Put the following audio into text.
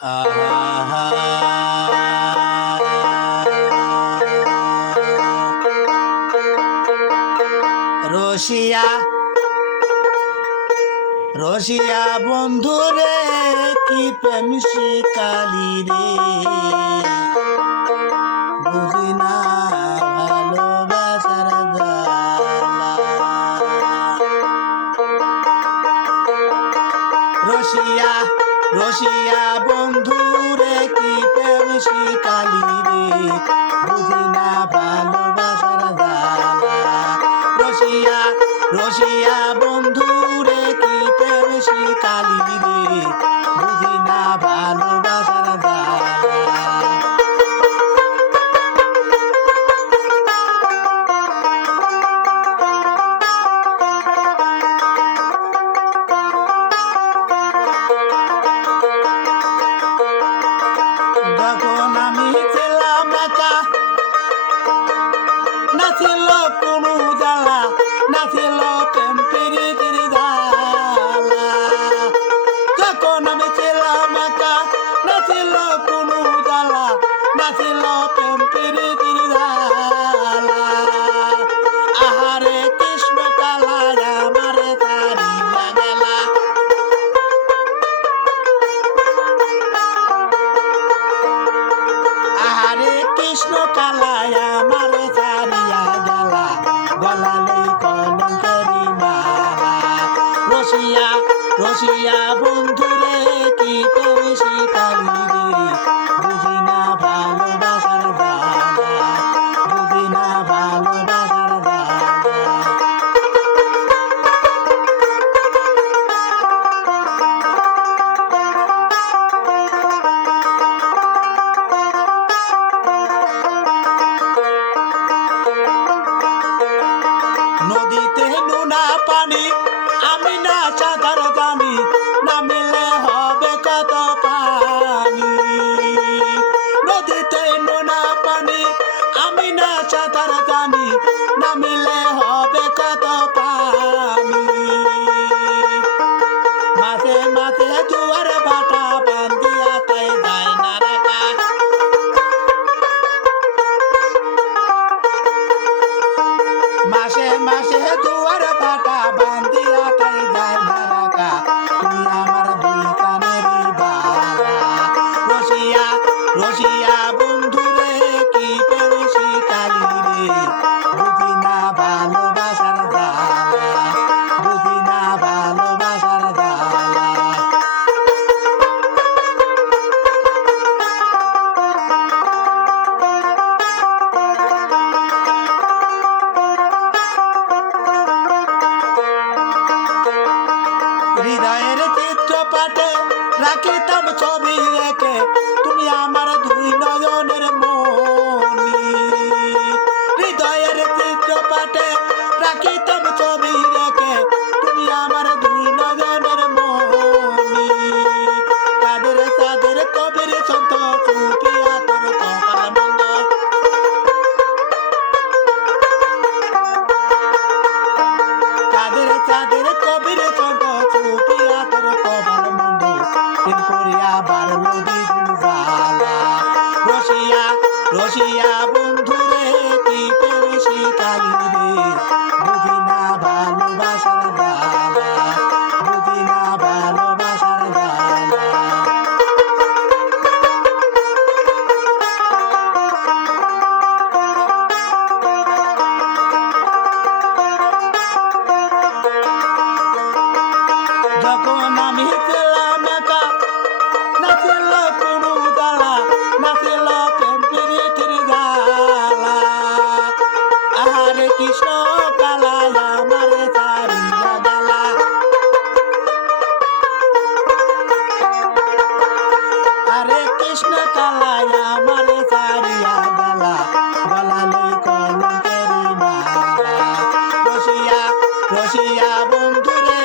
আহা রসিয়া রসিয়া বন্ধুরে কি প্রেম শিকালি রে বুঝি না ভালোবাসার জ্বালা রসিয়া রসিয়া বন্ধুরে কি প্রেম শিকালি রে বুঝি না ভালোবাসার জ্বালা রসিয়া রসিয়া বন্ধুরে কি প্রেম শিকালি রে বুঝি না ভালোবাসার জ্বালা যখন আমি ছিলাম একা না ছিল কোনো জ্বালা না ছিল প্রেম প্রীতির জ্বালা যখন আমি ছিলাম একা না ছিল কোনো জ্বালা না ছিল প্রেম প্রীতির জ্বালা আহারে কৃষ্ণ কালায় আমারে তারিয়া গেলা আহারে কৃষ্ণ কালায় আমারে ছাড়িয়া গেলা গলালে কলঙ্কেরি মালা রসিয়া রসিয়া বন্ধুরে কি তুমি শিকালি রে বুঝি না ভালোবাসার জ্বালা বুঝি না ভালোবাসার জ্বালা নদীতে নোনা পানি আমি না সাঁতার জানি নামিলে হবে কত পানি নদীতে নোনা পানি আমি না সাঁতার জানি নামিলে হবে কত পানি মাঝে মাঝে জোয়ার ভাটা বান্ধিয়া তাই যায় না রাখা মাসে মাসে দুয়ার ভাটা বান্ধিয়া তাই যায় না রাখা তুই আমার দুই কানেরই বালা রসিয়া রসিয়া বন্ধুরে কি প্রেম শিকালি রে বুঝি না ভালোবাসার জ্বালা বুঝি না ভালোবাসার জ্বালা হৃদয়ের চিত্রপাটে রাখিতাম ছবি রেখে তুমি আমার দুই নয়নের মনি হৃদয়ের চিত্রপাটে রাখিতাম ছবি রেখে তুমি আমার দুই নয়নের মনি কাদের তাদের কবির ছন্দ চুটিয়া তোর কপাল মন্দ কাদের তাদের কবির ছন্দ চুটিয়া তোর কপাল মন্দ দিন করিয়া বাড়লো দ্বিগুণ জ্বালা রসিয়া রসিয়া বন্ধুরে কি প্রেম শিকালি রে বুঝি না ভালোবাসার জ্বালা বুঝি না ভালোবাসার জ্বালা যখন আমি ছিলাম একা না ছিল কোনো জ্বালা না ছিল প্রেম প্রীতির জ্বালা আহারে কৃষ্ণ কালায় আমারে ছাড়িয়া গেলা আরে কৃষ্ণ কালায় আমারে ছাড়িয়া গেলা গলালে কলঙ্কেরি মালা রসিয়া রসিয়া বন্ধুরে